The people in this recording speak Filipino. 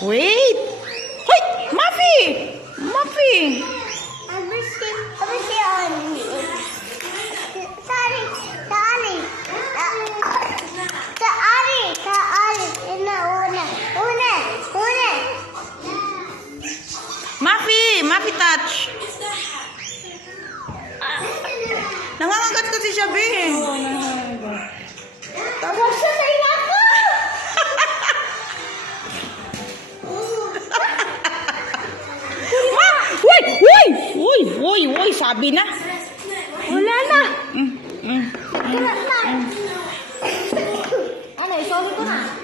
Wait! Hoy! Muffy! Muffy! Muffy! Muffy touch! Nangangagat kasi siya, be. Tawag siya sa ina ko! Uy! Uy! Uy! Uy! Uy! Sabi na. Wala na! Mm, mm. Wala na! Ano, sorry ko na.